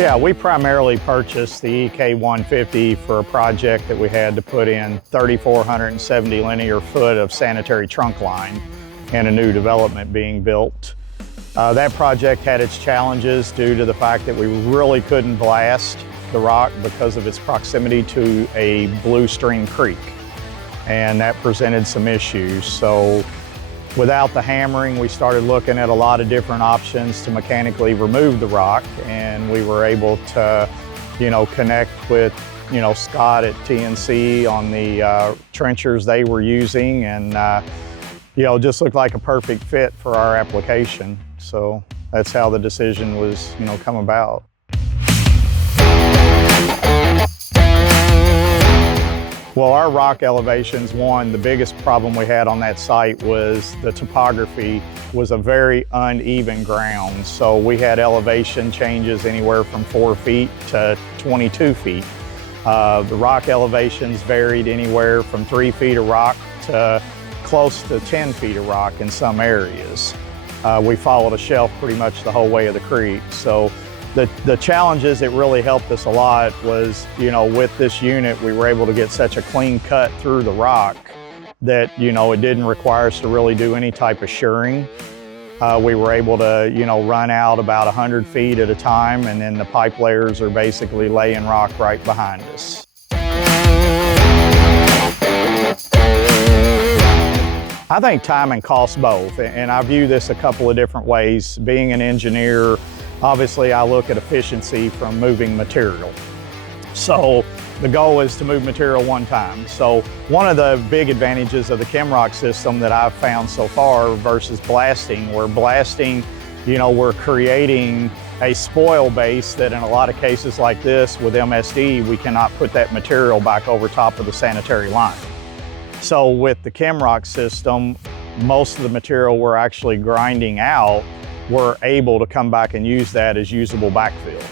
Yeah, we primarily purchased the EK150 for a project that we had to put in 3,470 linear foot of sanitary trunk line and a new development being built. That project had its challenges due to the fact that we really couldn't blast the rock because of its proximity to a blue stream creek, and that presented some issues. So without the hammering, we started looking at a lot of different options to mechanically remove the rock, and we were able to, connect with, Scott at TNC on the trenchers they were using, and, just looked like a perfect fit for our application. So that's how the decision was, come about. Well, our rock elevations, the biggest problem we had on that site was the topography was a very uneven ground. So we had elevation changes anywhere from 4 feet to 22 feet. The rock elevations varied anywhere from 3 feet of rock to close to 10 feet of rock in some areas. We followed a shelf pretty much the whole way of the creek. So the challenges that really helped us a lot was, with this unit, we were able to get such a clean cut through the rock that, it didn't require us to really do any type of shearing. We were able to, run out about 100 feet at a time, and then the pipe layers are basically laying rock right behind us. I think time and cost both, and I view this a couple of different ways. Being an engineer, obviously I look at efficiency from moving material. So the goal is to move material one time. So one of the big advantages of the KEMROC system that I've found so far versus blasting, we're creating a spoil base that in a lot of cases like this with MSD, we cannot put that material back over top of the sanitary line. So with the KEMROC system, most of the material we're actually grinding out, we're able to come back and use that as usable backfill.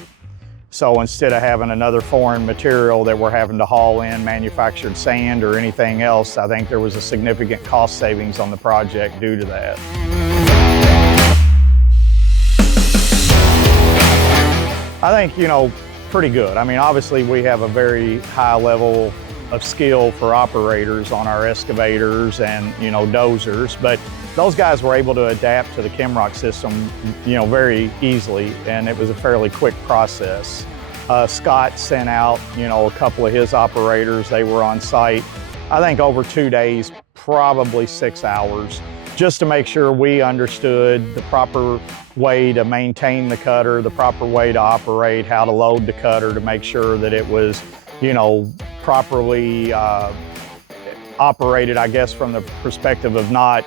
So instead of having another foreign material that we're having to haul in manufactured sand or anything else, I think there was a significant cost savings on the project due to that. I think, pretty good. I mean, obviously we have a very high level of skill for operators on our excavators and, dozers, but those guys were able to adapt to the KEMROC system, very easily, and it was a fairly quick process. Scott sent out, a couple of his operators. They were on site, I think over 2 days, probably 6 hours, just to make sure we understood the proper way to maintain the cutter, the proper way to operate, how to load the cutter to make sure that it was, properly operated, I guess, from the perspective of not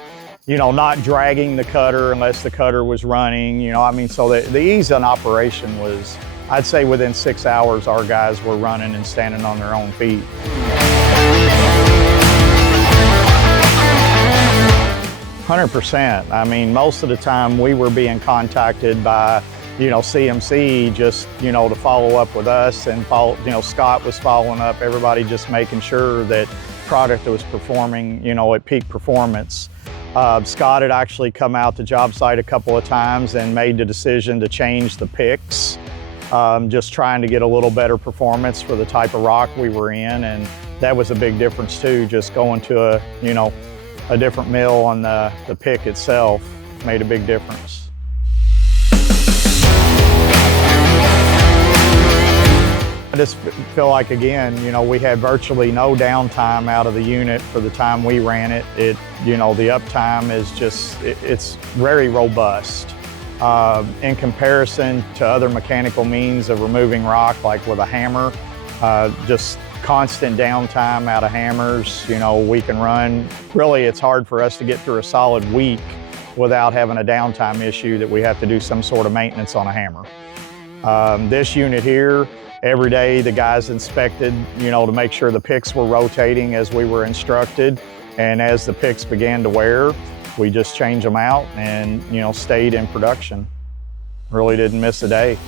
dragging the cutter unless the cutter was running, so the ease in operation was, I'd say within 6 hours, our guys were running and standing on their own feet. ,100%. I mean, most of the time we were being contacted by CMC just, to follow up with us, and Scott was following up, everybody just making sure that product was performing, at peak performance. Scott had actually come out to job site a couple of times and made the decision to change the picks, just trying to get a little better performance for the type of rock we were in, and that was a big difference too, just going to a different mill on the pick itself made a big difference. I just feel like, again, we had virtually no downtime out of the unit for the time we ran it. The uptime is it's very robust. In comparison to other mechanical means of removing rock, like with a hammer, just constant downtime out of hammers, we can run. Really, it's hard for us to get through a solid week without having a downtime issue that we have to do some sort of maintenance on a hammer. This unit here, every day the guys inspected, to make sure the picks were rotating as we were instructed. And as the picks began to wear, we just changed them out and, stayed in production. Really didn't miss a day.